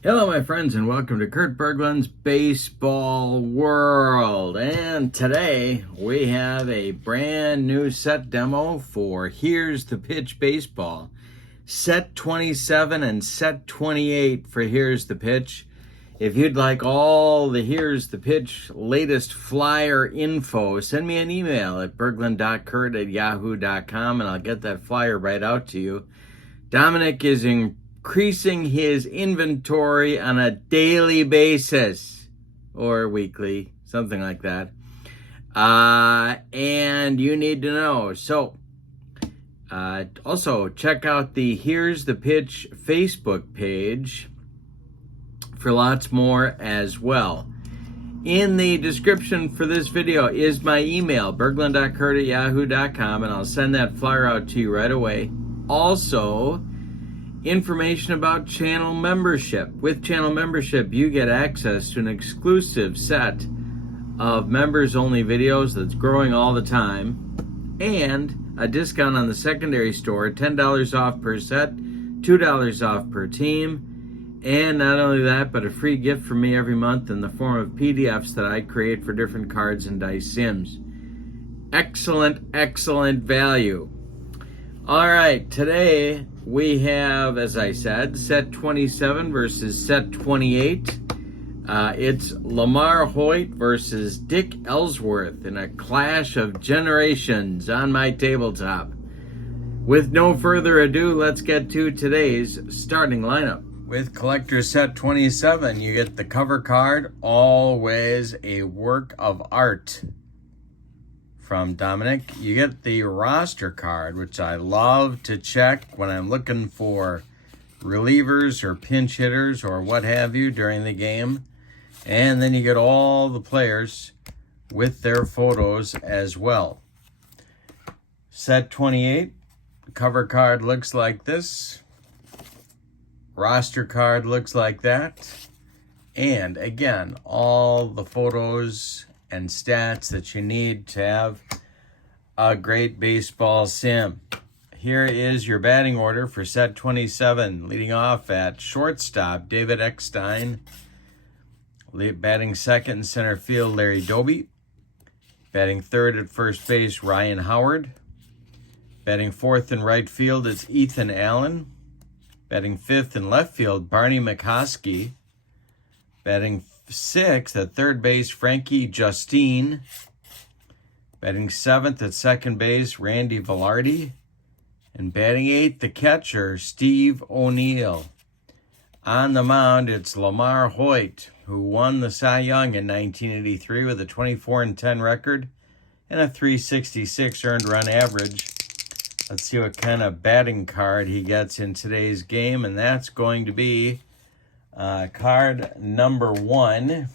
Hello, my friends, and welcome to Kurt Berglund's Baseball World. And today we have a brand new set demo for Here's the Pitch Baseball. Set 27 and set 28 for Here's the Pitch. If you'd like all the Here's the Pitch latest flyer info, send me an email at berglund.kurt@yahoo.com and I'll get that flyer right out to you. Dominic is increasing his inventory on a daily basis or weekly, something like that. And you need to know. So, also check out the Here's the Pitch Facebook page for lots more as well. In the description for this video is my email, berglund.kurt@yahoo.com, and I'll send that flyer out to you right away. Also, information about channel membership. With channel membership, you get access to an exclusive set of members-only videos that's growing all the time, and a discount on the secondary store, $10 off per set, $2 off per team, and not only that, but a free gift from me every month in the form of PDFs that I create for different cards and dice sims. Excellent, excellent value. All right, today we have, as I said, set 27 versus set 28. It's Lamar Hoyt versus Dick Ellsworth in a clash of generations on my tabletop. With no further ado, let's get to today's starting lineup. With collector set 27, you get the cover card, always a work of art from Dominic. You get the roster card, which I love to check when I'm looking for relievers or pinch hitters or what have you during the game. And then you get all the players with their photos as well. Set 28, cover card looks like this. Roster card looks like that. And again, all the photos and stats that you need to have a great baseball sim. Here is your batting order for set 27. Leading off at shortstop, David Eckstein. Batting second in center field, Larry Doby. Batting third at first base, Ryan Howard. Batting fourth in right field is Ethan Allen. Batting fifth in left field, Barney McCoskey. Batting sixth at third base, Frankie Justine. Batting seventh at second base, Randy Velarde. And batting eighth, the catcher, Steve O'Neill. On the mound, it's Lamar Hoyt, who won the Cy Young in 1983 with a 24-10 record and a 366 earned run average. Let's see what kind of batting card he gets in today's game, and that's going to be card number 1.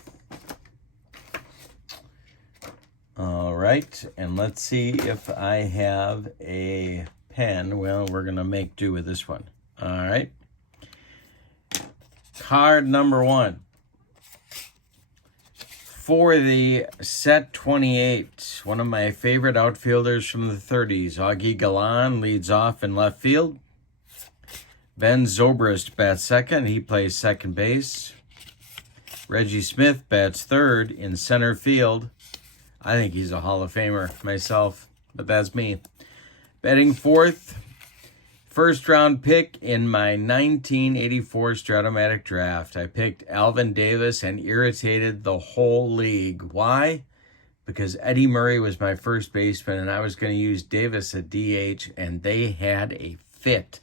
All right, and let's see if I have a pen. Well, we're going to make do with this one. All right. Card number 1. For the set 28, one of my favorite outfielders from the 30s, Augie Galan leads off in left field. Ben Zobrist bats second. He plays second base. Reggie Smith bats third in center field. I think he's a Hall of Famer myself, but that's me. Batting fourth, first round pick in my 1984 Stratomatic draft. I picked Alvin Davis and irritated the whole league. Why? Because Eddie Murray was my first baseman and I was going to use Davis at DH, and they had a fit.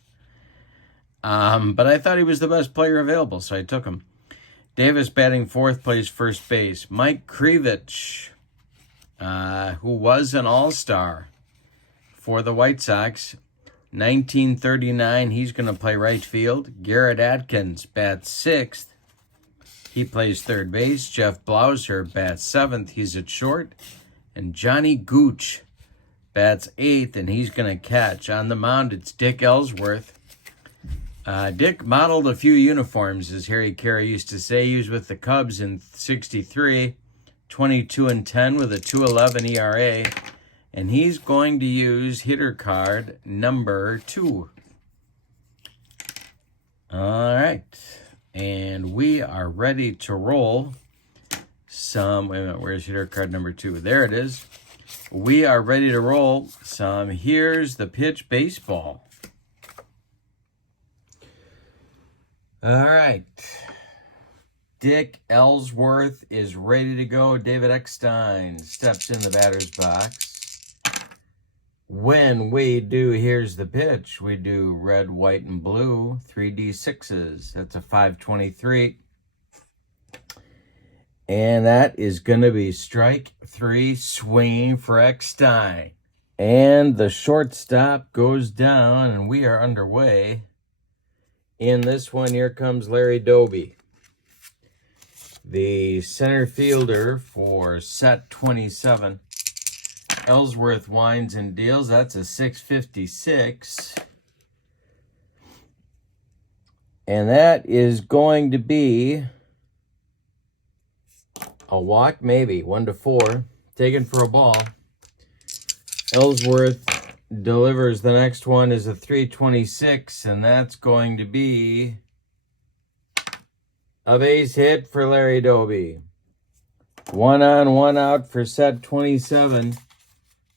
But I thought he was the best player available, so I took him. Davis batting fourth, plays first base. Mike Krivich, who was an all-star for the White Sox, 1939, he's going to play right field. Garrett Atkins bats sixth. He plays third base. Jeff Blauser bats seventh. He's at short. And Johnny Gooch bats eighth, and he's going to catch. On the mound, it's Dick Ellsworth. Dick modeled a few uniforms, as Harry Carey used to say. He was with the Cubs in 63, 22-10 with a 2.11 ERA. And he's going to use hitter card number 2. All right. And we are ready to roll some, wait a minute, where's hitter card number 2? There it is. We are ready to roll some Here's the Pitch baseball. All right. Dick Ellsworth is ready to go. David Eckstein steps in the batter's box. When we do Here's the Pitch, we do red, white, and blue, 3D6s. That's a 523. And that is going to be strike 3, swinging for Eckstein. And the shortstop goes down, and we are underway. In this one, here comes Larry Doby. The center fielder for set 27. Ellsworth winds and deals. That's a 656. And that is going to be a walk, maybe, 1-4. Taken for a ball. Ellsworth delivers the next one is a 326, and that's going to be a base hit for Larry Doby. 1 on, 1 out for set 27.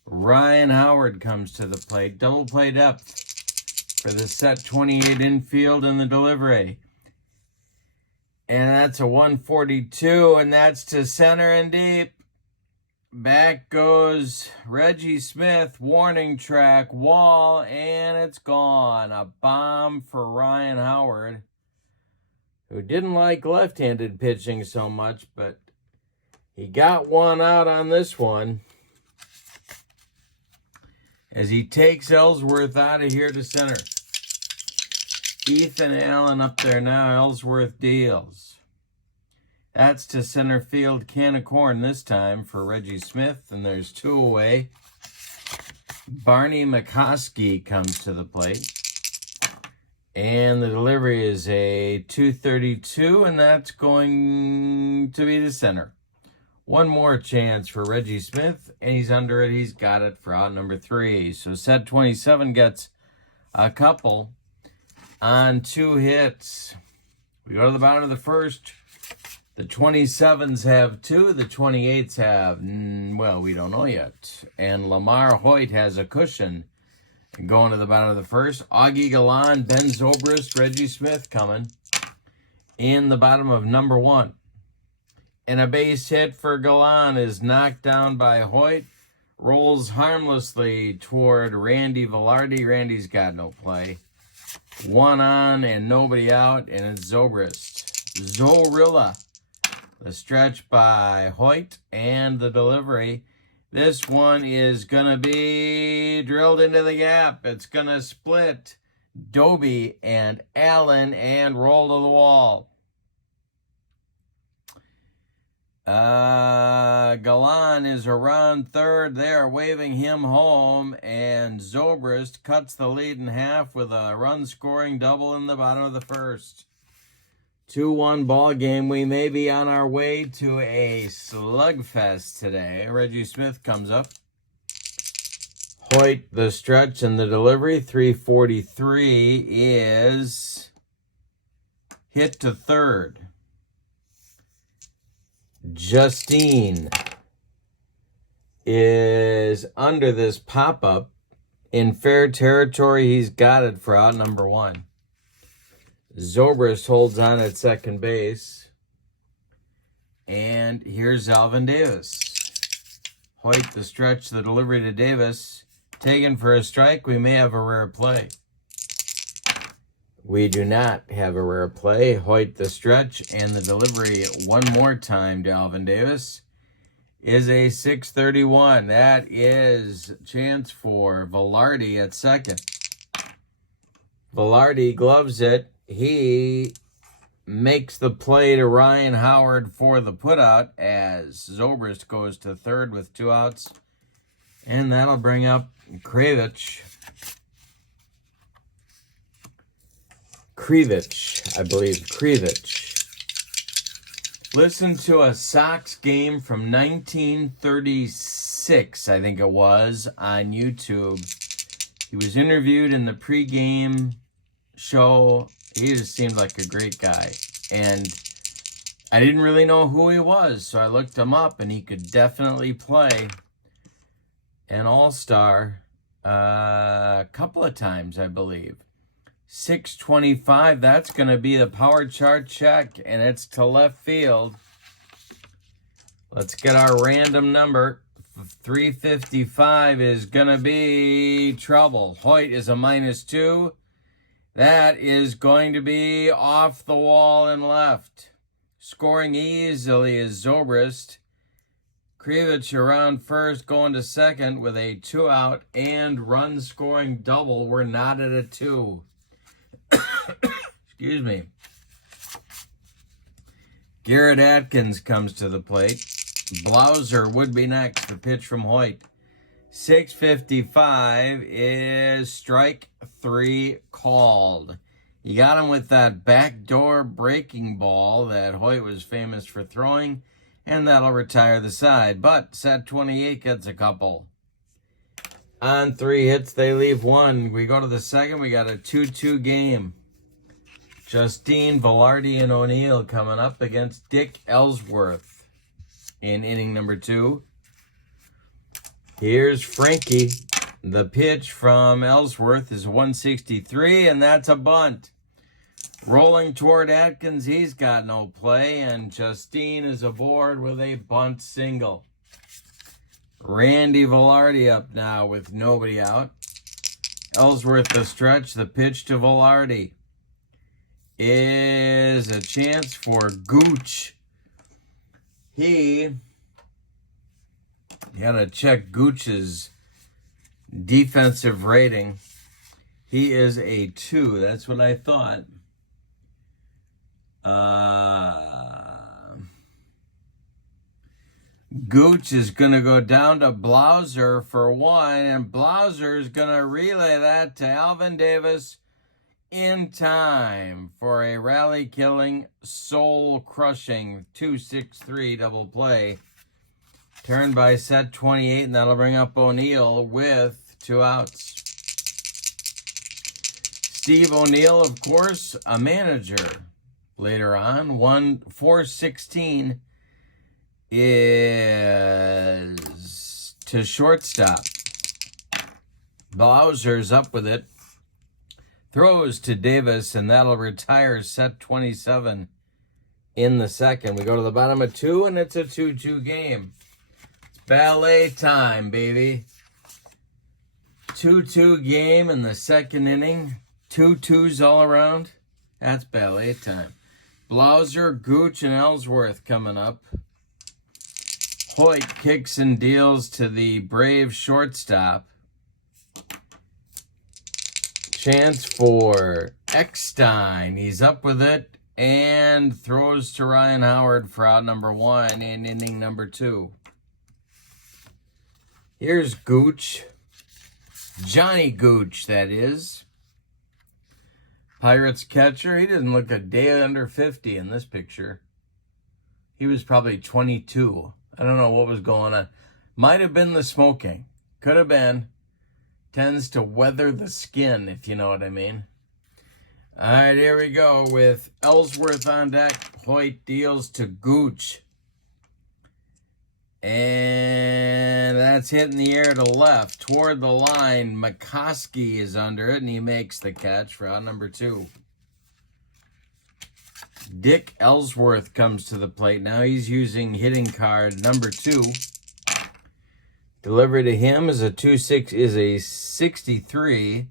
Ryan Howard comes to the plate. Double play depth for the set 28 infield and the delivery. And that's a 142, and that's to center and deep. Back goes Reggie Smith, warning track, wall, and it's gone. A bomb for Ryan Howard, who didn't like left-handed pitching so much, but he got one out on this one as he takes Ellsworth out of here to center. Ethan Allen up there now. Ellsworth deals. That's to center field. Can of corn this time for Reggie Smith, and there's 2 away. Barney McCoskey comes to the plate. And the delivery is a 232, and that's going to be to center. One more chance for Reggie Smith, and he's under it. He's got it for out number 3. So set 27 gets a couple on 2 hits. We go to the bottom of the first. The 27s have 2. The 28s have, well, we don't know yet. And Lamar Hoyt has a cushion going to the bottom of the first. Augie Galan, Ben Zobrist, Reggie Smith coming in the bottom of number 1. And a base hit for Galan is knocked down by Hoyt. Rolls harmlessly toward Randy Velarde. Randy's got no play. 1 on and nobody out, and it's Zobrist. Zorilla. The stretch by Hoyt and the delivery. This one is going to be drilled into the gap. It's going to split Doby and Allen and roll to the wall. Galan is around third there, waving him home, and Zobrist cuts the lead in half with a run-scoring double in the bottom of the first. 2-1 ball game. We may be on our way to a slugfest today. Reggie Smith comes up. Hoyt, the stretch and the delivery. 343 is hit to third. Justine is under this pop-up. In fair territory, he's got it for out number 1. Zobrist holds on at second base. And here's Alvin Davis. Hoyt, the stretch, the delivery to Davis. Taken for a strike. We may have a rare play. We do not have a rare play. Hoyt, the stretch, and the delivery one more time to Alvin Davis is a 631. That is chance for Velarde at second. Velarde gloves it. He makes the play to Ryan Howard for the putout as Zobrist goes to third with 2 outs. And that'll bring up Krivich, I believe. Krivich. Listen to a Sox game from 1936, I think it was, on YouTube. He was interviewed in the pregame show. He just seemed like a great guy. And I didn't really know who he was, so I looked him up, and he could definitely play an all-star a couple of times, I believe. 625, that's going to be the power chart check, and it's to left field. Let's get our random number. 355 is going to be trouble. Hoyt is a -2. That is going to be off the wall and left. Scoring easily is Zobrist. Krivich around first, going to second with a 2-out and run scoring double. We're not at a 2. Excuse me. Garrett Atkins comes to the plate. Blauser would be next. The pitch from Hoyt. 655 is strike 3 called. You got him with that backdoor breaking ball that Hoyt was famous for throwing, and that'll retire the side. But set 28 gets a couple. On 3 hits, they leave 1. We go to the second. We got a 2-2 game. Justine, Velarde, and O'Neill coming up against Dick Ellsworth in inning number 2. Here's Frankie. The pitch from Ellsworth is 163, and that's a bunt. Rolling toward Atkins, he's got no play, and Justine is aboard with a bunt single. Randy Velarde up now with nobody out. Ellsworth the stretch. The pitch to Velarde is a chance for Gooch. You gotta check Gooch's defensive rating. He is a 2. That's what I thought. Gooch is going to go down to Blauser for 1, and Blauser is going to relay that to Alvin Davis in time for a rally-killing, soul-crushing 2-6-3 double play. Turned by set 28, and that'll bring up O'Neill with 2 outs. Steve O'Neill, of course, a manager. Later on, 416 is to shortstop. Blauser's up with it. Throws to Davis, and that'll retire set 27 in the second. We go to the bottom of 2, and it's a 2-2 game. It's ballet time, baby. 2-2 game in the second inning. 2 2s all around. That's ballet time. Blauser, Gooch, and Ellsworth coming up. Hoyt kicks and deals to the brave shortstop. Chance for Eckstein. He's up with it and throws to Ryan Howard for out number 1 in inning number 2. Here's Gooch. Johnny Gooch, that is. Pirates catcher. He didn't look a day under 50 in this picture. He was probably 22. I don't know what was going on. Might have been the smoking. Could have been. Tends to weather the skin, if you know what I mean. All right, here we go with Ellsworth on deck. Hoyt deals to Gooch. And that's hitting the air to left. Toward the line, McCoskey is under it, and he makes the catch for out number 2. Dick Ellsworth comes to the plate. Now he's using hitting card number 2. Delivery to him is a 63.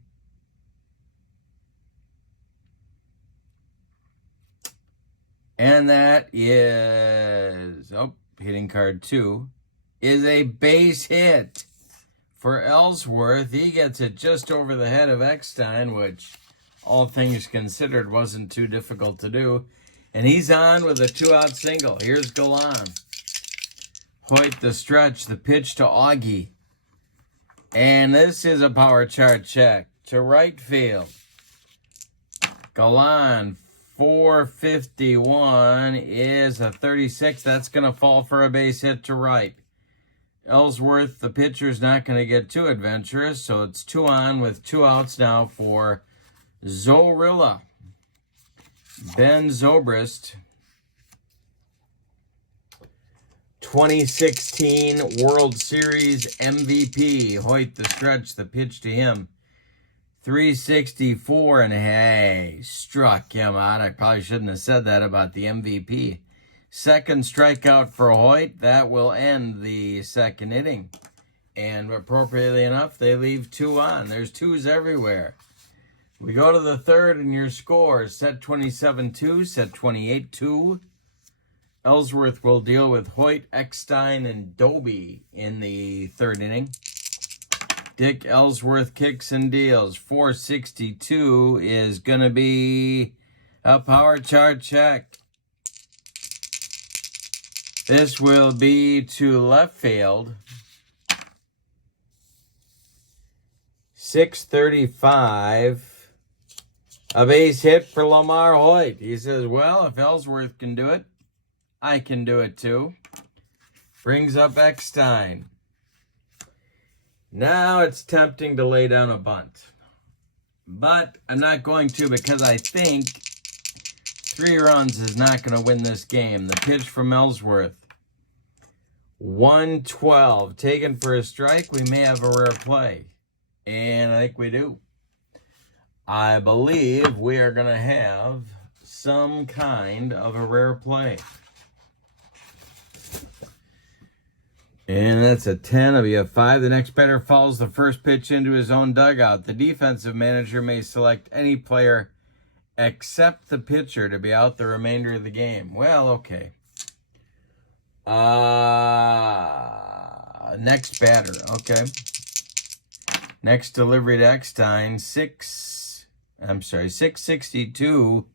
And that is, hitting card 2 is a base hit for Ellsworth. He gets it just over the head of Eckstein, which, all things considered, wasn't too difficult to do. And he's on with a 2-out single. Here's Galan. Hoyt the stretch, the pitch to Augie. And this is a power chart check to right field. Galan, 451 is a 36. That's going to fall for a base hit to right. Ellsworth, the pitcher's not going to get too adventurous, so it's 2 on with 2 outs now for Zorilla. Ben Zobrist, 2016 World Series MVP. Hoyt the stretch, the pitch to him. 364, and hey, struck him out. I probably shouldn't have said that about the MVP. Second strikeout for Hoyt. That will end the second inning. And appropriately enough, they leave 2 on. There's 2s everywhere. We go to the third, and your score, set 27-2, set 28-2. Ellsworth will deal with Hoyt, Eckstein, and Doby in the third inning. Dick Ellsworth kicks and deals. 462 is going to be a power chart check. This will be to left field. 635. A base hit for Lamar Hoyt. He says, well, if Ellsworth can do it, I can do it too. Brings up Eckstein. Now it's tempting to lay down a bunt. But I'm not going to, because I think 3 runs is not going to win this game. The pitch from Ellsworth. 112. Taken for a strike. We may have a rare play. And I think we do. I believe we are going to have some kind of a rare play. And that's a 10. It'll be a 5. The next batter follows the first pitch into his own dugout. The defensive manager may select any player except the pitcher to be out the remainder of the game. Well, okay. Next batter. Okay. Next delivery to Eckstein. 662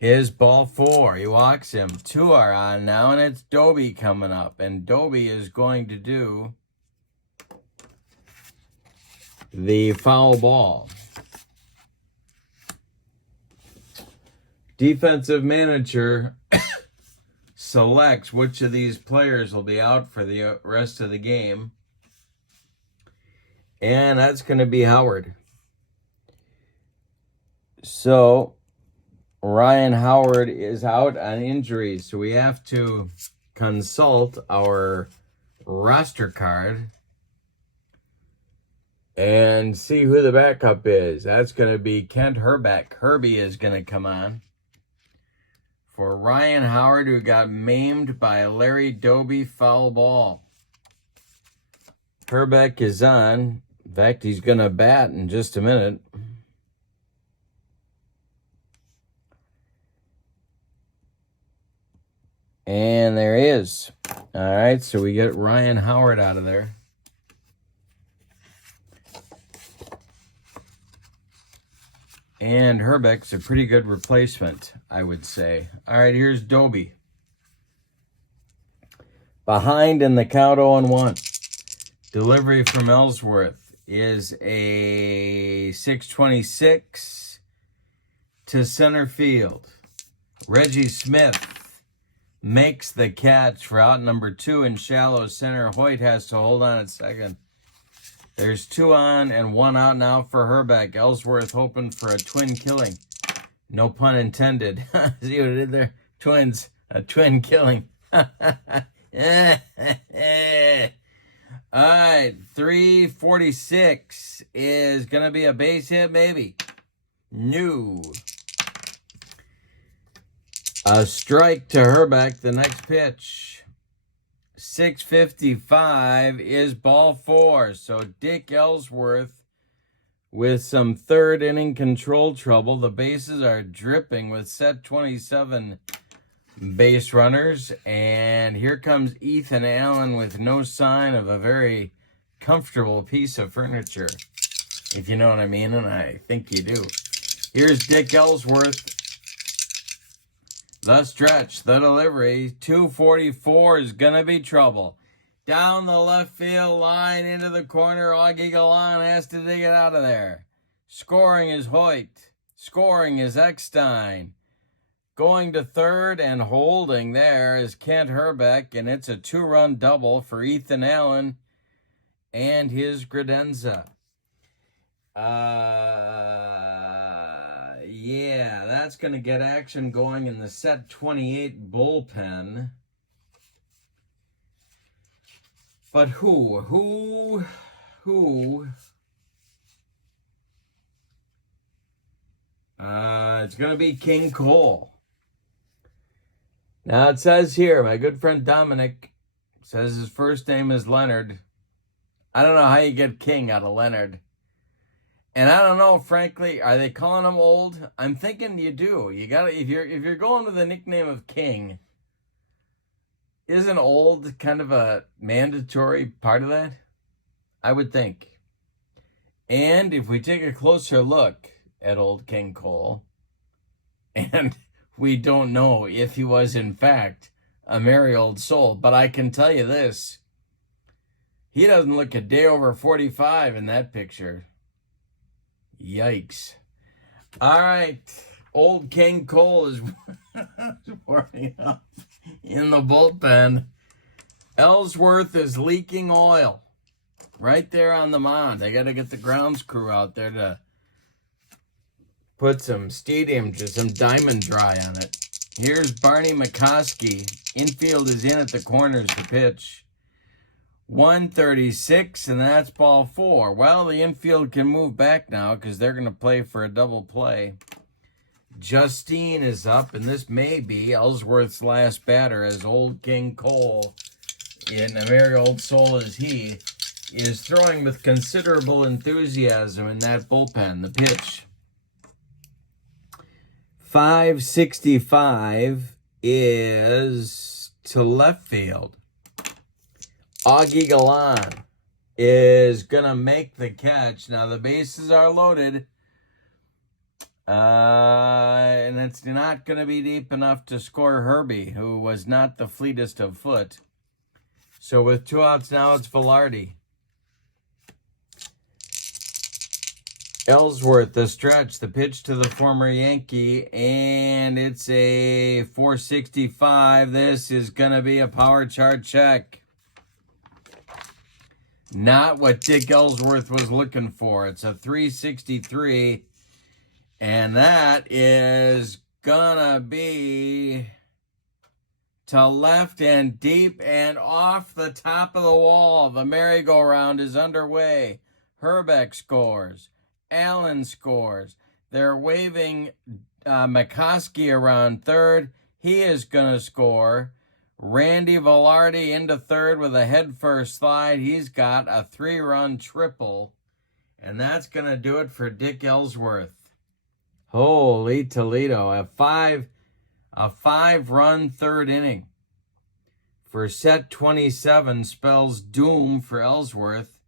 is ball 4. He walks him. 2 are on now, and it's Doby coming up. And Doby is going to do the foul ball. Defensive manager selects which of these players will be out for the rest of the game. And that's going to be Howard. So Ryan Howard is out on injury, so we have to consult our roster card and see who the backup is. That's going to be Kent Herbeck. Herbie is going to come on for Ryan Howard, who got maimed by Larry Doby foul ball. Herbeck is on. In fact, he's going to bat in just a minute. And there he is. All right, so we get Ryan Howard out of there. And Herbeck's a pretty good replacement, I would say. All right, here's Doby. Behind in the count 0-1. Delivery from Ellsworth is a 626 to center field. Reggie Smith makes the catch for out number 2 in shallow center. Hoyt has to hold on at second. There's 2 on and 1 out now for Herbeck. Ellsworth hoping for a twin killing. No pun intended. See what I did there? Twins. A twin killing. All right. 346 is going to be a base hit, maybe. No. A strike to Herbeck, the next pitch. 655 is ball 4. So Dick Ellsworth with some third inning control trouble. The bases are dripping with set 27 base runners. And here comes Ethan Allen with no sign of a very comfortable piece of furniture, if you know what I mean, and I think you do. Here's Dick Ellsworth. The stretch, the delivery, 244 is going to be trouble. Down the left field line into the corner, Augie Galan has to dig it out of there. Scoring is Hoyt. Scoring is Eckstein. Going to third and holding there is Kent Herbeck, and it's a 2-run double for Ethan Allen and his credenza. Yeah, that's going to get action going in the set 28 bullpen. But who? It's going to be King Cole. Now it says here, my good friend Dominic says his first name is Leonard. I don't know how you get King out of Leonard. And I don't know, frankly, are they calling him old? I'm thinking you do. You gotta, if you're going with the nickname of King, isn't old kind of a mandatory part of that? I would think. And if we take a closer look at old King Cole, and we don't know if he was in fact a merry old soul, but I can tell you this, he doesn't look a day over 45 in that picture. Yikes. All right. Old King Cole is warming up in the bullpen. Ellsworth is leaking oil right there on the mound. I got to get the grounds crew out there to put some some diamond dry on it. Here's Barney McCoskey. Infield is in at the corners to pitch. 136, and that's ball 4. Well, the infield can move back now because they're going to play for a double play. Justine is up, and this may be Ellsworth's last batter as old King Cole, in a merry old soul as he, is throwing with considerable enthusiasm in that bullpen. The pitch. 565 is to left field. Augie Galan is going to make the catch. Now, the bases are loaded. And it's not going to be deep enough to score Herbie, who was not the fleetest of foot. So with 2 outs now, it's Velarde. Ellsworth, the stretch, the pitch to the former Yankee, and it's a 465. This is going to be a power chart check. Not what Dick Ellsworth was looking for. It's a 363, and that is gonna be to left and deep and off the top of the wall. The merry-go-round is underway. Herbeck scores. Allen scores. They're waving McCoskey around third. He is gonna score. Randy Velarde into third with a head-first slide. He's got a 3-run triple. And that's going to do it for Dick Ellsworth. Holy Toledo. A 5-run third inning for set 27 spells doom for Ellsworth.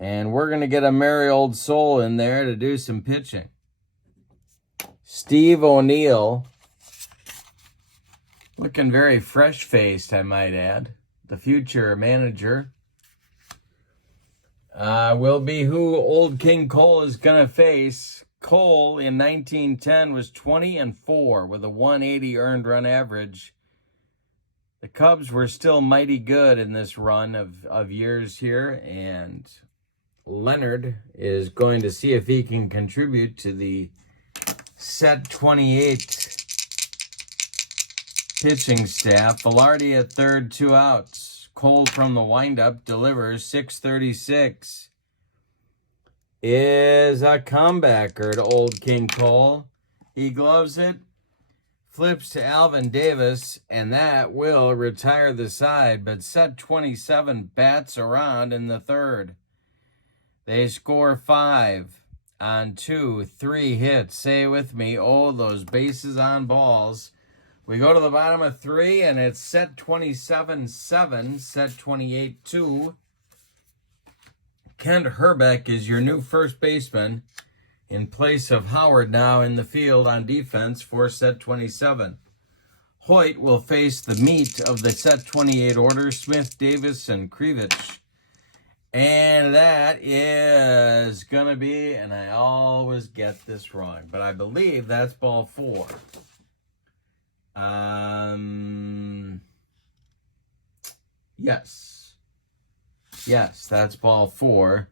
And we're going to get a merry old soul in there to do some pitching. Steve O'Neill, looking very fresh-faced, I might add. The future manager will be who old King Cole is going to face. Cole in 1910 was 20-4 with a 180 earned run average. The Cubs were still mighty good in this run of years here, and Leonard is going to see if he can contribute to the set 28 pitching staff. Velarde at third, 2 outs. Cole from the windup delivers. 636 is a comebacker to old King Cole. He gloves it, flips to Alvin Davis, and that will retire the side. But set 27 bats around in the third. They score 5 on 2-3 hits. Say with me, oh, those bases on balls. We go to the bottom of 3, and it's set 27-7, set 28-2. Kent Herbeck is your new first baseman in place of Howard now in the field on defense for set 27. Hoyt will face the meat of the set 28 order, Smith, Davis, and Krivich. And that is going to be, and I always get this wrong, but I believe that's ball 4. Yes, that's ball 4.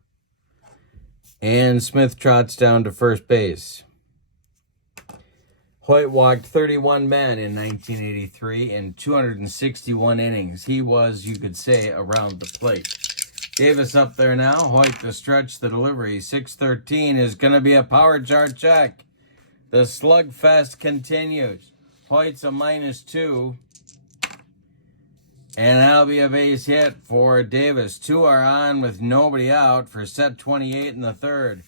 And Smith trots down to first base. Hoyt walked 31 men in 1983 in 261 innings. He was, you could say, around the plate. Davis up there now. Hoyt, the stretch, the delivery. 6-13 is going to be a power chart check. The slugfest continues. Hoyt's a -2. And that'll be a base hit for Davis. 2 are on with nobody out for set 28 in the third.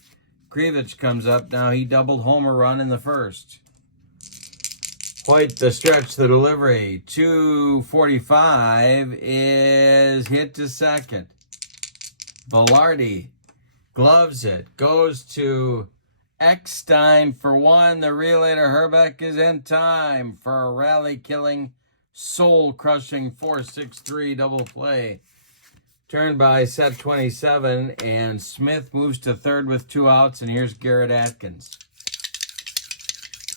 Krivich comes up now. He doubled homer run in the first. Hoyt, the stretch, the delivery. 2:45 is hit to second. Velarde gloves it. Goes to Eckstein for one. The relay to Herbeck is in time for a rally-killing, soul-crushing 4-6-3 double play. Turned by set 27, and Smith moves to third with 2 outs, and here's Garrett Atkins.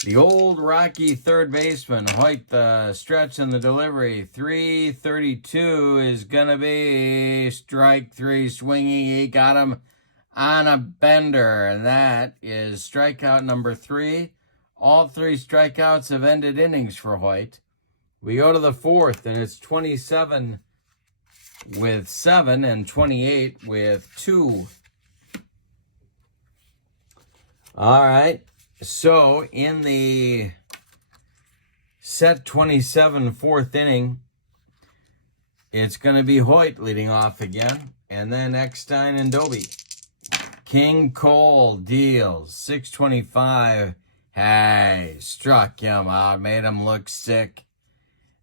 The old Rocky third baseman, Hoyt, the stretch and the delivery. 3:32 is going to be strike 3 swinging. He got him on a bender, and that is strikeout number 3. All 3 strikeouts have ended innings for Hoyt. We go to the fourth, and it's 27 with 7 and 28 with 2. All right. So in the set 27 fourth inning, it's going to be Hoyt leading off again, and then Eckstein and Doby. King Cole deals 6:25. Hey, struck him out, made him look sick.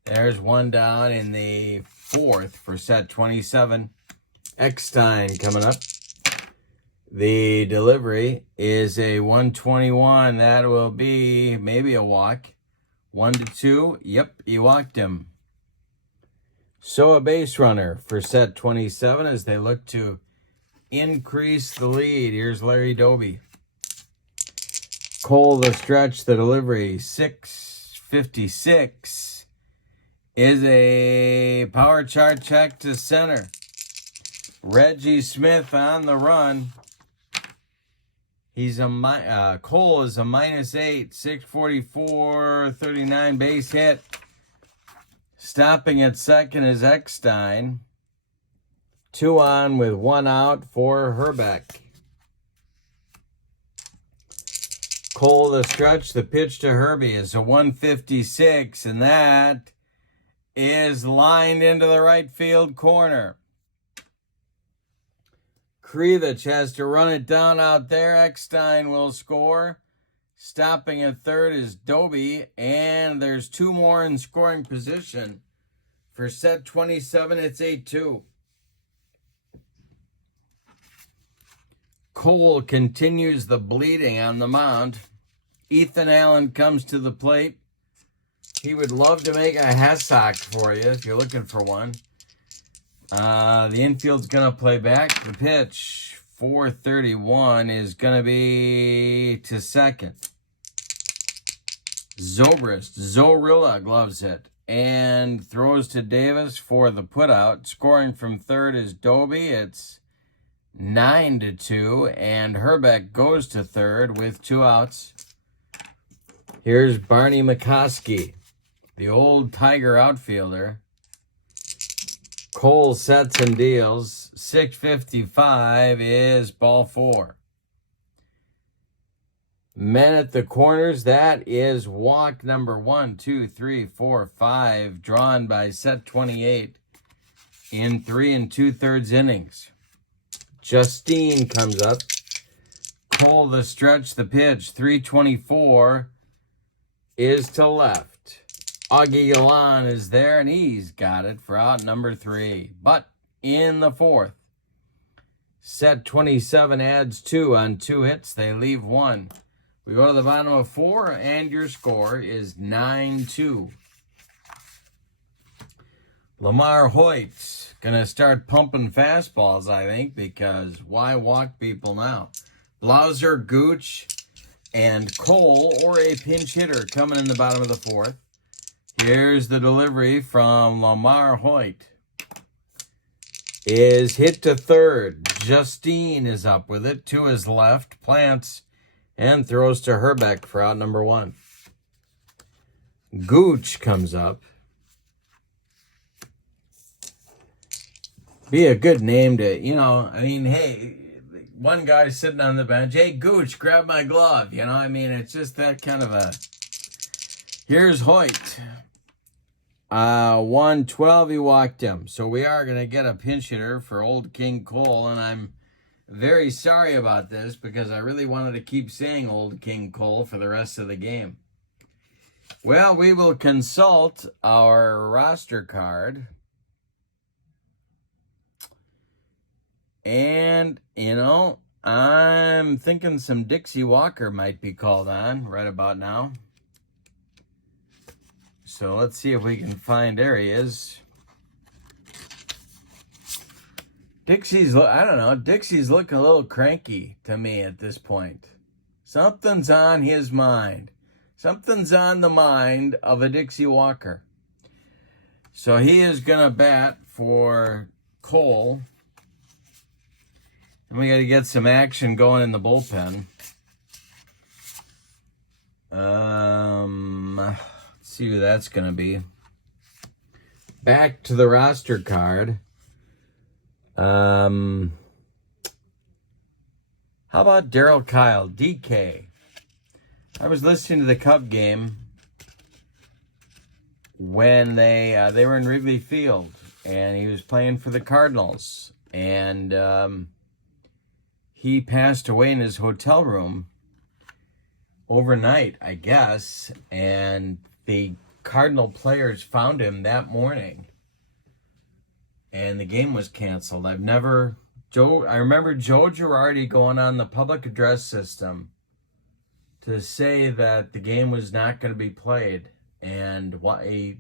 There's one down in the fourth for set 27. Eckstein coming up. The delivery is a 121. That will be maybe a walk. 1-2. Yep, he walked him. So a base runner for set 27 as they look to increase the lead. Here's Larry Doby. Cole, the stretch, the delivery. 6:56 is a power chart check to center. Reggie Smith on the run. He's a Cole is a -8, 6:44, 39 base hit. Stopping at second is Eckstein. 2 on with 1 out for Herbeck. Cole, the stretch, the pitch to Herbie is a 156, and that is lined into the right field corner. Krivich has to run it down out there. Eckstein will score. Stopping at third is Doby, and there's 2 more in scoring position. For set 27, it's 8-2. Cole continues the bleeding on the mound. Ethan Allen comes to the plate. He would love to make a Hessock for you if you're looking for one. The infield's going to play back. The pitch, 4:31, is going to be to second. Zorilla gloves it and throws to Davis for the putout. Scoring from third is Doby. It's 9-2, and Herbeck goes to third with 2 outs. Here's Barney McCoskey, the old Tiger outfielder. Cole sets and deals. 6:55 is ball 4. Men at the corners, that is walk number 1, 2, 3, 4, 5, drawn by set 28 in 3 2/3 innings. Justine comes up. Cole, the stretch, the pitch. 3:24 is to left. Augie Galan is there, and he's got it for out number 3. But in the fourth, set 27 adds 2 on 2 hits. They leave 1. We go to the bottom of 4, and your score is 9-2. Lamar Hoyt going to start pumping fastballs, I think, because why walk people now? Blauser, Gooch, and Cole, or a pinch hitter, coming in the bottom of the 4th. Here's the delivery from Lamar Hoyt. Is hit to third. Justine is up with it to his left. Plants and throws to Herbeck for out number 1. Gooch comes up. Be a good name to, I mean, hey, one guy sitting on the bench, hey, Gooch, grab my glove. I mean, it's just that kind of a... Here's Hoyt. 112, he walked him. So we are going to get a pinch hitter for Old King Cole, and I'm very sorry about this because I really wanted to keep saying Old King Cole for the rest of the game. Well, we will consult our roster card. And, I'm thinking some Dixie Walker might be called on right about now. So let's see if we can find, there he is. Dixie's looking a little cranky to me at this point. Something's on his mind. Something's on the mind of a Dixie Walker. So he is going to bat for Cole. And we got to get some action going in the bullpen. Let's see who that's going to be. Back to the roster card. How about Darryl Kyle, DK? I was listening to the Cub game when they were in Wrigley Field, and he was playing for the Cardinals, and he passed away in his hotel room overnight, I guess, and the Cardinal players found him that morning, and the game was canceled. I remember Joe Girardi going on the public address system to say that the game was not going to be played, and why, he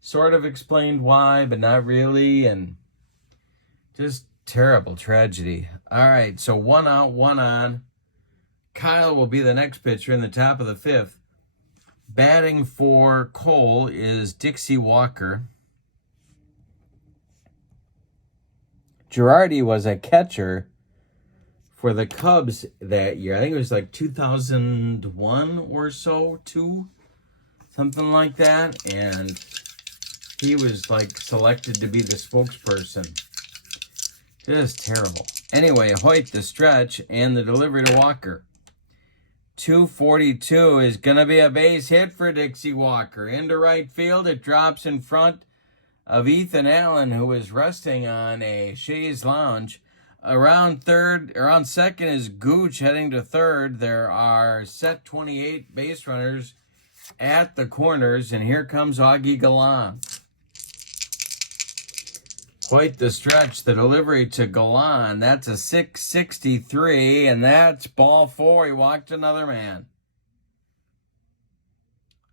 sort of explained why, but not really, and just terrible tragedy. All right, so 1 out, 1 on. Kyle will be the next pitcher in the top of the 5th. Batting for Cole is Dixie Walker. Girardi was a catcher for the Cubs that year. I think it was like 2001 or so, something like that. And he was like selected to be the spokesperson. Just terrible. Anyway, Hoyt the stretch and the delivery to Walker. 242 is going to be a base hit for Dixie Walker. Into right field, it drops in front of Ethan Allen, who is resting on a chaise lounge. Around second is Gooch heading to third. There are set 28 base runners at the corners, and here comes Augie Galan. Hoyt the stretch, the delivery to Galan. That's a 663, and that's ball 4. He walked another man.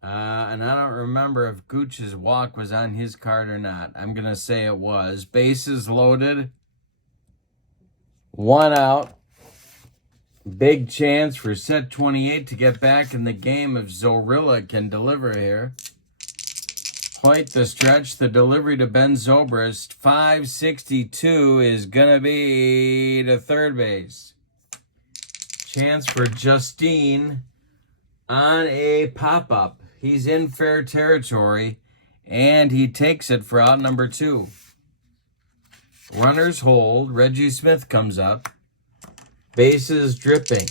And I don't remember if Gooch's walk was on his card or not. I'm going to say it was. Bases loaded. 1 out. Big chance for set 28 to get back in the game if Zorilla can deliver here. Hoyt the stretch, the delivery to Ben Zobrist. 562 is going to be to third base. Chance for Justine on a pop-up. He's in fair territory, and he takes it for out number 2. Runners hold. Reggie Smith comes up. Bases dripping.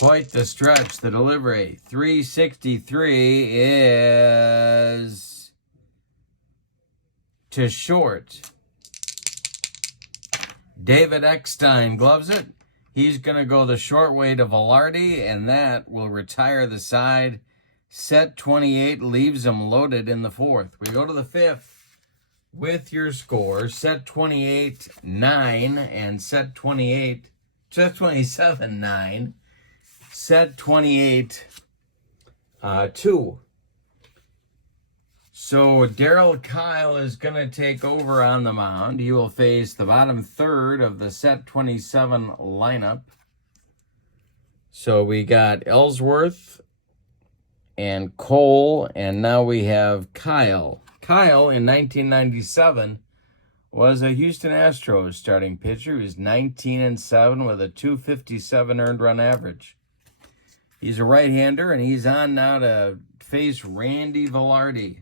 Hoyt the stretch, the delivery. 363 is to short. David Eckstein gloves it. He's going to go the short way to Velarde, and that will retire the side. Set 28 leaves him loaded in the 4th. We go to the 5th with your score. Set 28, 9, and set 28, set 27, 9. Set 28, 2. So Darryl Kyle is going to take over on the mound. He will face the bottom third of the set 27 lineup. So we got Ellsworth and Cole, and now we have Kyle. Kyle, in 1997, was a Houston Astros starting pitcher. He was 19-7 with a 257 earned run average. He's a right-hander, and he's on now to face Randy Velarde.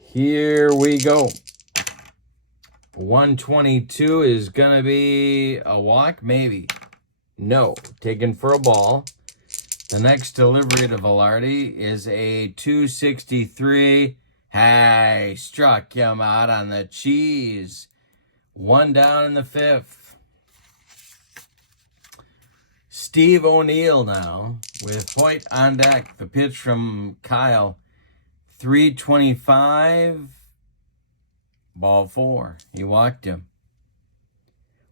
Here we go. 122 is going to be a walk, maybe. No, taken for a ball. The next delivery to Velarde is a 263. Hey, struck him out on the cheese. 1 down in the 5th. Steve O'Neill now with Hoyt on deck. The pitch from Kyle. 325. Ball 4. He walked him.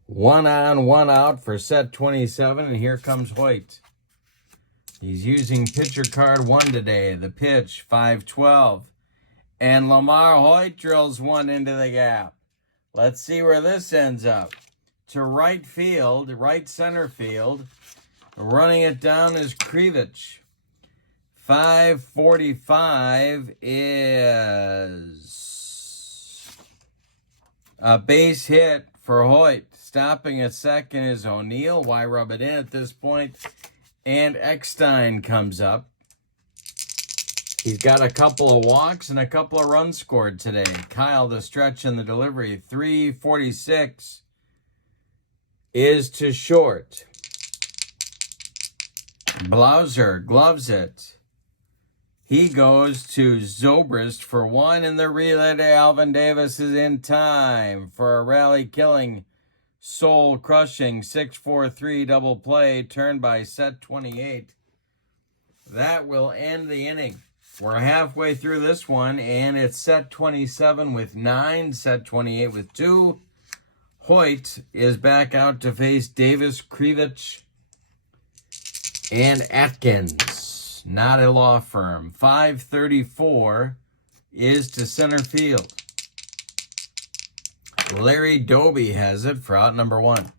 1 on, 1 out for set 27. And here comes Hoyt. He's using pitcher card 1 today. The pitch, 5-12. And Lamar Hoyt drills 1 into the gap. Let's see where this ends up. To right field, right center field. Running it down is Krivich. 545 is a base hit for Hoyt. Stopping at second is O'Neill. Why rub it in at this point? And Eckstein comes up. He's got a couple of walks and a couple of runs scored today. Kyle, the stretch and the delivery. 346 is to short. Blauser gloves it. He goes to Zobrist for 1, and the relay to Alvin Davis is in time for a rally-killing, soul-crushing 6-4-3 double play turned by set 28. That will end the inning. We're halfway through this one, and it's set 27 with 9, set 28 with 2. Hoyt is back out to face Davis, Krivich, and Atkins. Not a law firm. 534 is to center field. Larry Doby has it for out number 1.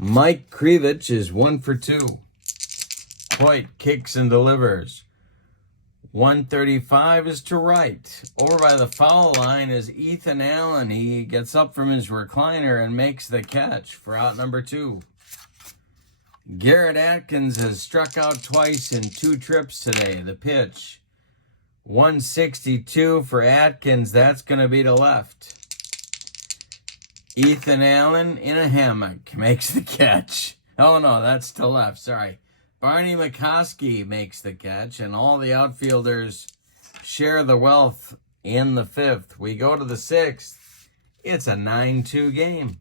Mike Krivich is 1 for 2. Hoyt kicks and delivers. 135 is to right. Over by the foul line is Ethan Allen. He gets up from his recliner and makes the catch for out number 2. Garrett Atkins has struck out twice in 2 trips today. The pitch, 162 for Atkins. That's going to be to left. Ethan Allen in a hammock makes the catch. Oh, no, that's to left. Sorry. Barney McCoskey makes the catch, and all the outfielders share the wealth in the 5th. We go to the 6th. It's a 9-2 game.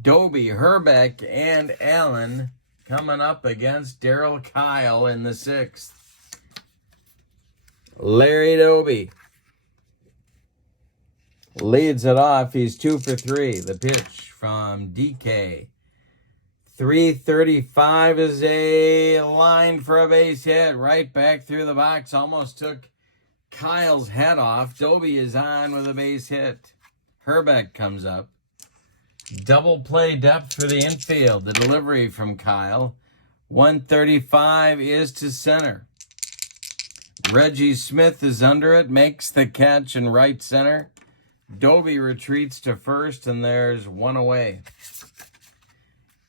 Doby, Herbeck, and Allen coming up against Darryl Kyle in the 6th. Larry Doby leads it off. He's 2 for 3. The pitch from DK. 335 is a line for a base hit. Right back through the box. Almost took Kyle's head off. Doby is on with a base hit. Herbeck comes up. Double play depth for the infield. The delivery from Kyle. 135 is to center. Reggie Smith is under it. Makes the catch in right center. Doby retreats to first, and there's 1 away.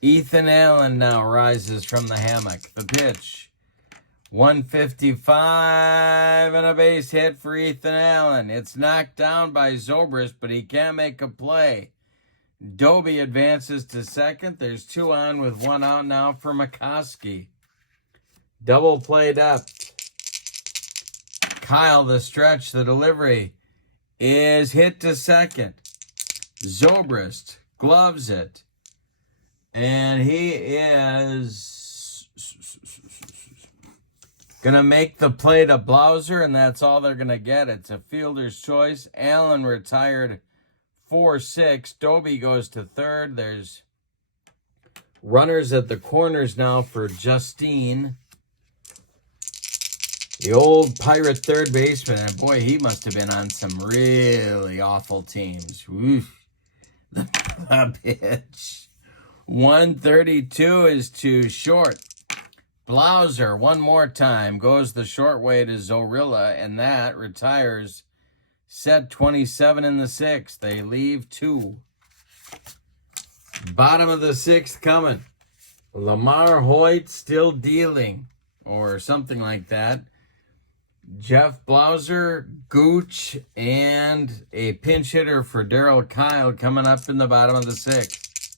Ethan Allen now rises from the hammock. The pitch. 155 and a base hit for Ethan Allen. It's knocked down by Zobrist, but he can't make a play. Doby advances to second. There's 2 on with 1 out now for McCoskey. Double play depth. Kyle, the stretch, the delivery is hit to second. Zobrist gloves it. And he is going to make the play to Blauser, and that's all they're going to get. It's a fielder's choice. Allen retired 4-6. Doby goes to third. There's runners at the corners now for Justine. The old Pirate third baseman. And boy, he must have been on some really awful teams. Oof. The pitch. 132 is too short. Blauser, one more time, goes the short way to Zorilla, and that retires set 27 in the 6th. They leave 2. Bottom of the 6th coming. Lamar Hoyt still dealing. or something like that. Jeff Blauser, Gooch, and a pinch hitter for Darryl Kyle coming up in the bottom of the 6th.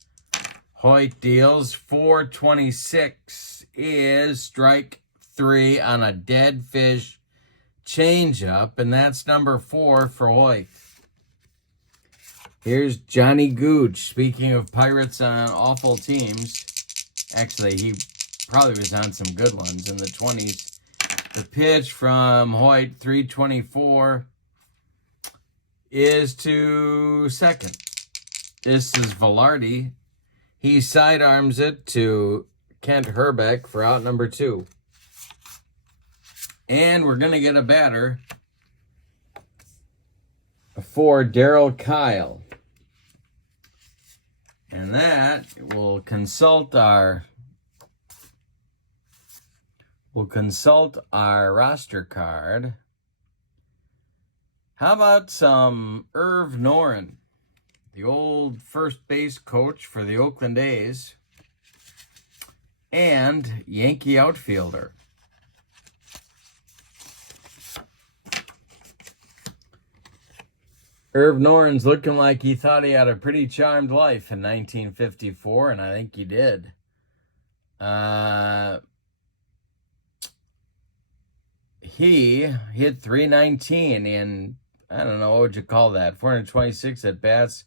Hoyt deals 426 is strike 3 on a dead fish changeup, and that's number 4 for Hoyt. Here's Johnny Gooch. Speaking of Pirates on awful teams, actually he probably was on some good ones in the 20s. The pitch from Hoyt, 324, is to second. This is Velarde. He sidearms it to Kent Herbeck for out number 2. And we're going to get a batter for Darryl Kyle. And that will consult our roster card. How about some Irv Noren, the old first base coach for the Oakland A's and Yankee outfielder. Irv Noren's looking like he thought he had a pretty charmed life in 1954, and I think he did. He hit 319 in, I don't know, what would you call that? 426 at bats,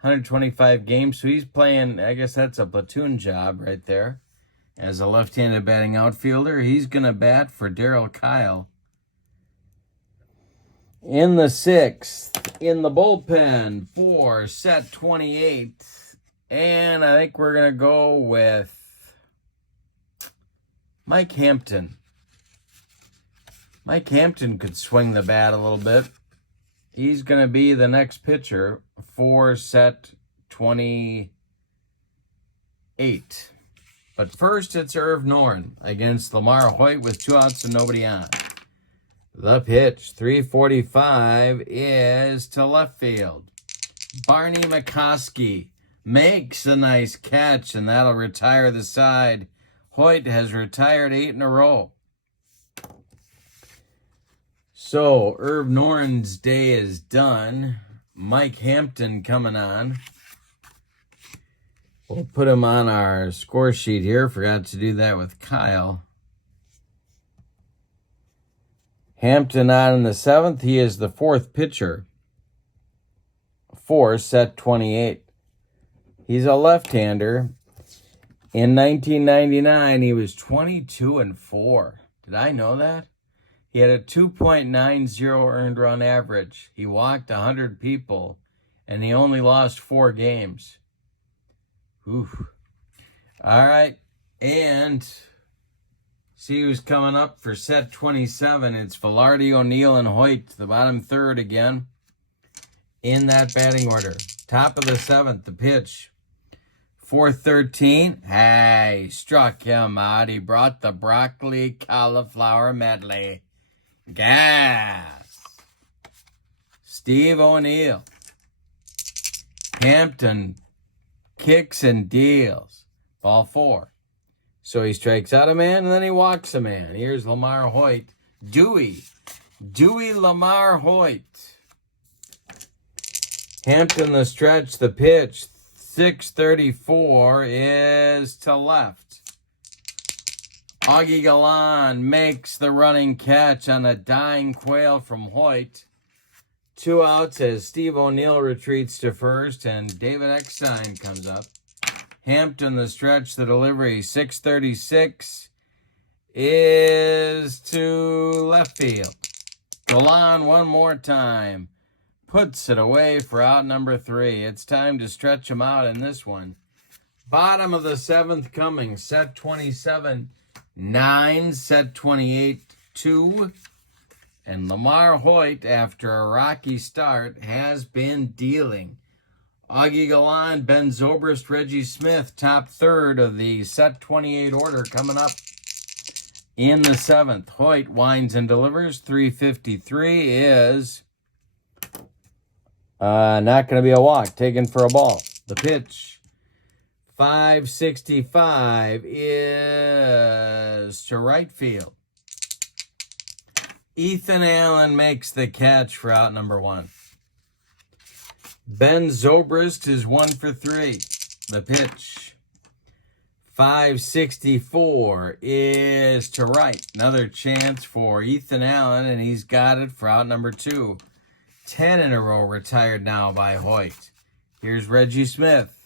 125 games. So he's playing, I guess that's a platoon job right there. As a left-handed batting outfielder, he's going to bat for Darryl Kyle. In the 6th, in the bullpen for set 28. And I think we're going to go with Mike Hampton. Mike Hampton could swing the bat a little bit. He's going to be the next pitcher for set 28. But first, it's Irv Noren against Lamar Hoyt with 2 outs and nobody on. The pitch, 345, is to left field. Barney McCoskey makes a nice catch, and that'll retire the side. Hoyt has retired 8 in a row. So, Irv Noren's day is done. Mike Hampton coming on. We'll put him on our score sheet here. Forgot to do that with Kyle. Hampton on in the 7th. He is the 4th pitcher for set 28. He's a left-hander. In 1999, he was 22-4. Did I know that? He had a 2.90 earned run average. He walked 100 people, and he only lost 4 games. Ooh. All right, and see who's coming up for set 27. It's Velarde, O'Neill, and Hoyt, the bottom third again, in that batting order. Top of the 7th, the pitch. 413. Hey, struck him out. He brought the broccoli cauliflower medley. Gas. Steve O'Neill. Hampton kicks and deals. Ball 4. So he strikes out a man and then he walks a man. Here's Lamar Hoyt. Dewey Lamar Hoyt. Hampton the stretch, the pitch. 634 is to left. Augie Galan makes the running catch on a dying quail from Hoyt. 2 outs as Steve O'Neill retreats to first and David Eckstein comes up. Hampton the stretch, the delivery. 636 is to left field. Galan one more time. Puts it away for out number 3. It's time to stretch him out in this one. Bottom of the 7th coming. Set 27, 9. Set 28, 2. And Lamar Hoyt, after a rocky start, has been dealing. Augie Galan, Ben Zobrist, Reggie Smith, top third of the set 28 order coming up in the 7th. Hoyt winds and delivers. 353 is not going to be a walk, taken for a ball. The pitch, 565 is to right field. Ethan Allen makes the catch for out number 1. Ben Zobrist is 1 for 3. The pitch. 564 is to right. Another chance for Ethan Allen, and he's got it for out number 2. 10 in a row retired now by Hoyt. Here's Reggie Smith.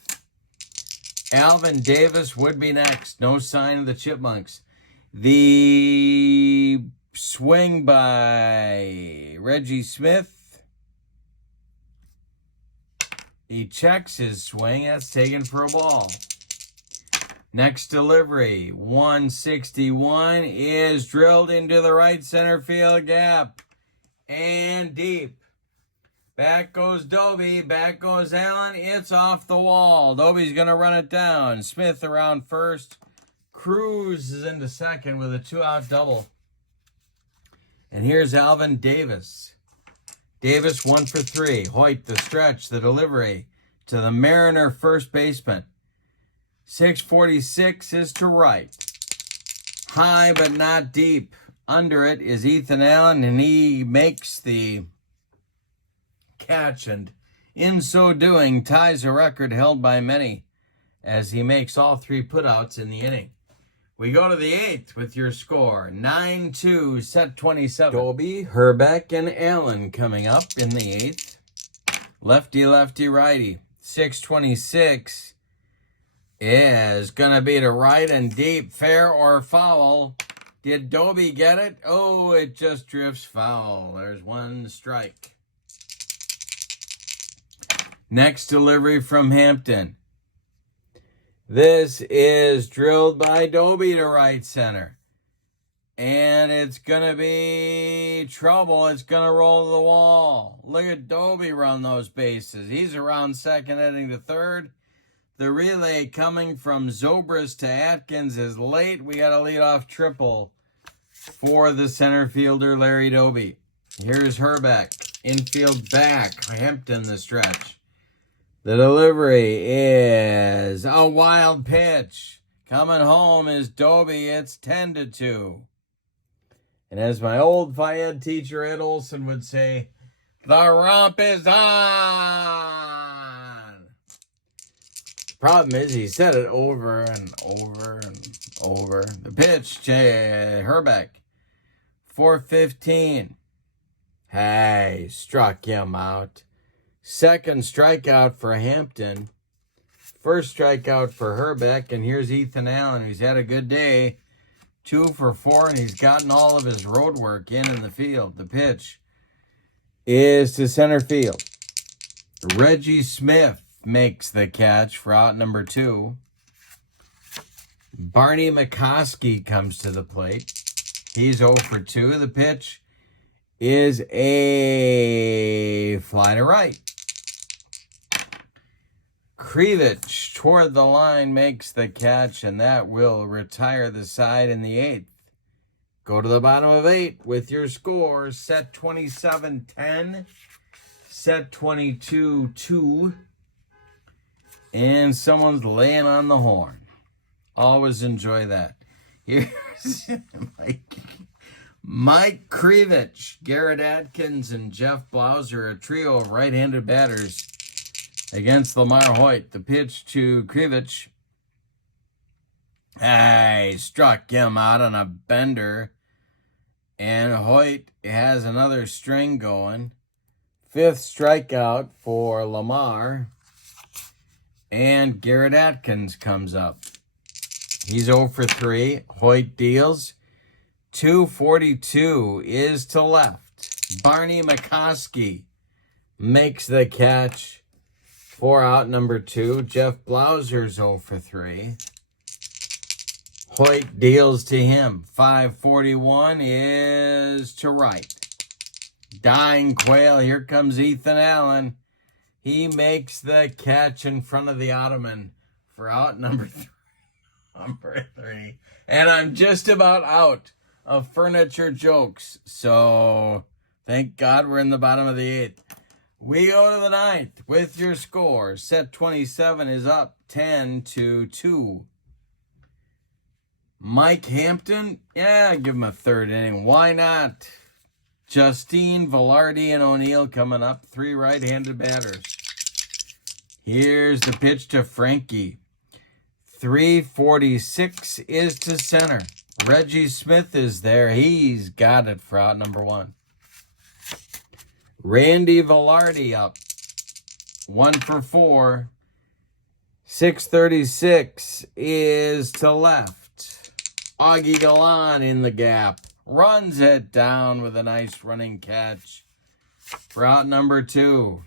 Alvin Davis would be next. No sign of the Chipmunks. The swing by Reggie Smith. He checks his swing. That's taken for a ball. Next delivery, 161, is drilled into the right center field gap. And deep. Back goes Dobie. Back goes Allen. It's off the wall. Dobie's going to run it down. Smith around first. Cruz is into second with a 2-out double. And here's Alvin Davis. Davis 1 for 3. Hoyt the stretch, the delivery to the Mariner first baseman. 646 is to right. High but not deep. Under it is Ethan Allen, and he makes the catch, and in so doing ties a record held by many as he makes all 3 putouts in the inning. We go to the 8th with your score. 9-2, set 27. Dobie, Herbeck, and Allen coming up in the 8th. Lefty, lefty, righty. 626 is going to be to right and deep. Fair or foul? Did Dobie get it? Oh, it just drifts foul. There's 1 strike. Next delivery from Hampton. This is drilled by Dobie to right center. And it's going to be trouble. It's going to roll to the wall. Look at Dobie run those bases. He's around second, heading to third. The relay coming from Zobrist to Atkins is late. We got a leadoff triple for the center fielder, Larry Dobie. Here's Herbeck. Infield back. Hampton the stretch. The delivery is a wild pitch. Coming home is Dobie. It's 10-2. And as my old Phi Ed teacher, Ed Olson, would say, the romp is on. Problem is, he said it over and over and over. The pitch, Herbeck. 415. Hey, struck him out. Second strikeout for Hampton. First strikeout for Herbeck. And here's Ethan Allen, who's had a good day. 2 for 4, and he's gotten all of his road work in the field. The pitch is to center field. Reggie Smith makes the catch for out number 2. Barney McCoskey comes to the plate. He's 0 for 2. The pitch is a fly to right. Krivich toward the line makes the catch, and that will retire the side in the 8th. Go to the bottom of 8 with your scores. Set 27-10. Set 22-2. And someone's laying on the horn. Always enjoy that. Here's Mike Krivich, Garrett Atkins, and Jeff Blauser, a trio of right-handed batters against Lamar Hoyt. The pitch to Krivich. He struck him out on a bender. And Hoyt has another string going. 5th strikeout for Lamar. And Garrett Atkins comes up. He's 0 for 3. Hoyt deals. 242 is to left. Barney McCoskey makes the catch for out number 2. Jeff Blauser's 0 for 3. Hoyt deals to him. 541 is to right. Dying quail. Here comes Ethan Allen. He makes the catch in front of the Ottoman for out number 3. And I'm just about out of furniture jokes. So thank God we're in the bottom of the 8th. We go to the ninth with your score. Set 27 is up 10-2. Mike Hampton, yeah, give him a third inning. Why not? Justine, Velarde, and O'Neill coming up. 3 right-handed batters. Here's the pitch to Frankie. 346 is to center. Reggie Smith is there. He's got it for out number 1. Randy Velarde up. 1 for 4. 636 is to left. Augie Galan in the gap. Runs it down with a nice running catch for out number 2.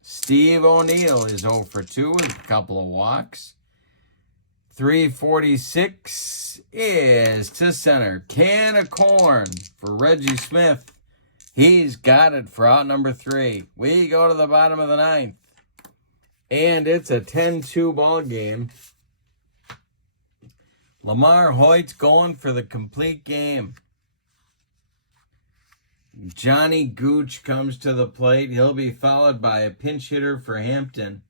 Steve O'Neill is 0 for 2 with a couple of walks. 346 is to center. Can of corn for Reggie Smith. He's got it for out number 3. We go to the bottom of the ninth. And it's a 10-2 ball game. Lamar Hoyt's going for the complete game. Johnny Gooch comes to the plate. He'll be followed by a pinch hitter for Hampton.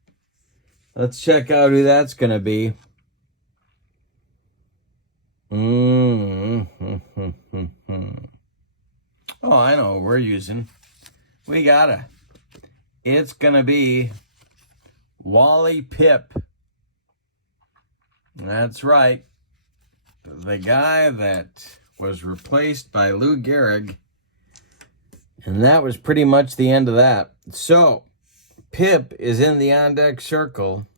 Let's check out who that's going to be. Oh, I know what we're using. We gotta. It's going to be Wally Pipp. That's right. The guy that was replaced by Lou Gehrig. And that was pretty much the end of that. So, Pipp is in the on-deck circle.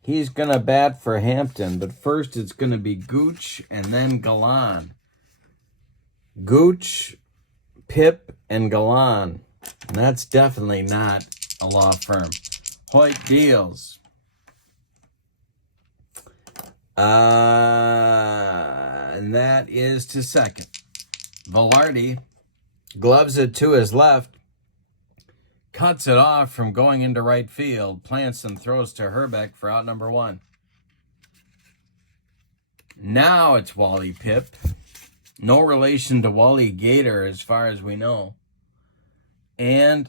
He's going to bat for Hampton, but first it's going to be Gooch and then Galan. Gooch, Pipp, and Galan. And that's definitely not a law firm. Hoyt deals. And that is to second. Velarde gloves it to his left. Cuts it off from going into right field. Plants and throws to Herbeck for out number 1. Now it's Wally Pipp. No relation to Wally Gator as far as we know. And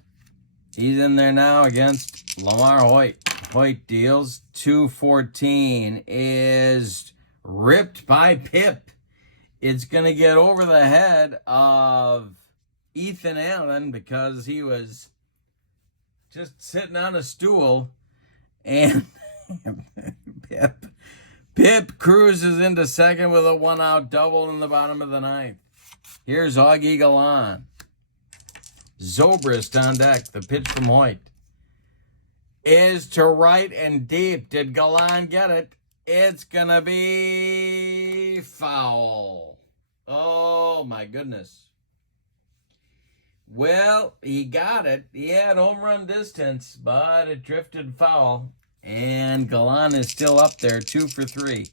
he's in there now against Lamar Hoyt. Hoyt deals. 214 is ripped by Pipp. It's going to get over the head of Ethan Allen because he was just sitting on a stool, and Pipp cruises into second with a 1-out double in the bottom of the ninth. Here's Augie Galan. Zobrist on deck. The pitch from Hoyt is to right and deep. Did Galan get it? It's going to be foul. Oh, my goodness. Well, he got it. He had home run distance, but it drifted foul. And Galan is still up there, 2 for 3.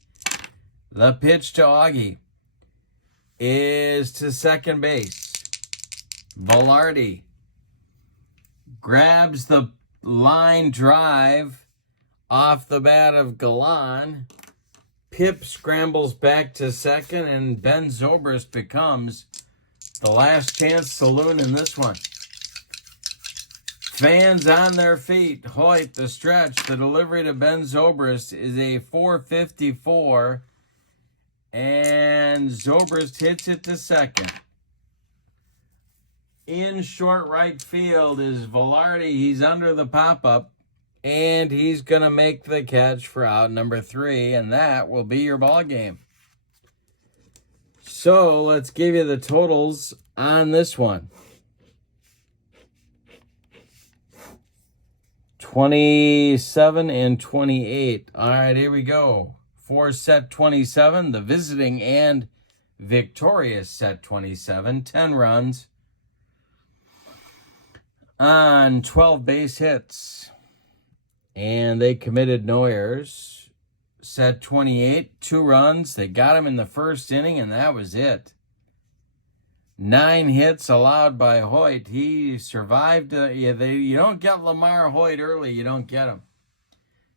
The pitch to Augie is to second base. Velarde grabs the line drive off the bat of Galan. Pipp scrambles back to second, and Ben Zobrist becomes the last chance saloon in this one. Fans on their feet. Hoyt, the stretch. The delivery to Ben Zobrist is a 454. And Zobrist hits it to second. In short right field is Velarde. He's under the pop-up. And he's going to make the catch for out number 3. And that will be your ball game. So let's give you the totals on this one. 27 and 28. All right, here we go. For set 27, the visiting and victorious set 27. 10 runs on 12 base hits. And they committed no errors. Set 28, 2 runs. They got him in the first inning, and that was it. 9 hits allowed by Hoyt. He survived. You don't get Lamar Hoyt early, you don't get him.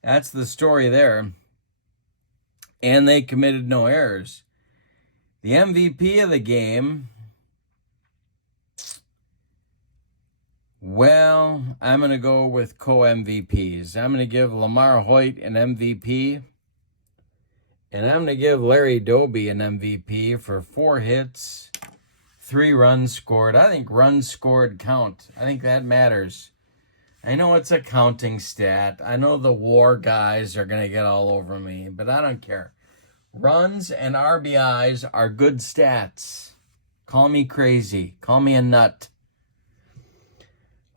That's the story there. And they committed no errors. The MVP of the game Well, I'm going to go with co-MVPs. I'm going to give Lamar Hoyt an MVP. And I'm going to give Larry Doby an MVP for 4 hits, 3 runs scored. I think runs scored count. I think that matters. I know it's a counting stat. I know the WAR guys are going to get all over me, but I don't care. Runs and RBIs are good stats. Call me crazy. Call me a nut.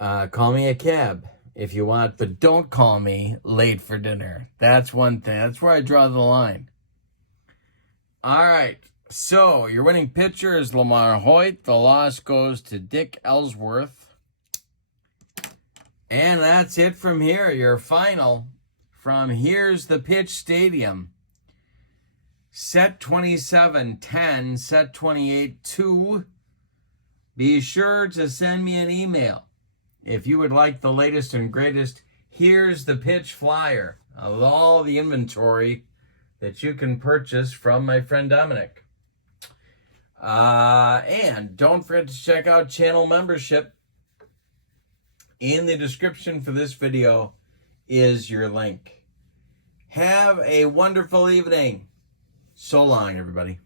Call me a cab if you want, but don't call me late for dinner. That's one thing. That's where I draw the line. All right. So your winning pitcher is Lamar Hoyt. The loss goes to Dick Ellsworth. And that's it from here. Your final from Here's the Pitch Stadium. Set 27-10, set 28-2. Be sure to send me an email if you would like the latest and greatest Here's the Pitch flyer of all the inventory that you can purchase from my friend Dominic. And don't forget to check out channel membership. In the description for this video is your link. Have a wonderful evening. So long, everybody.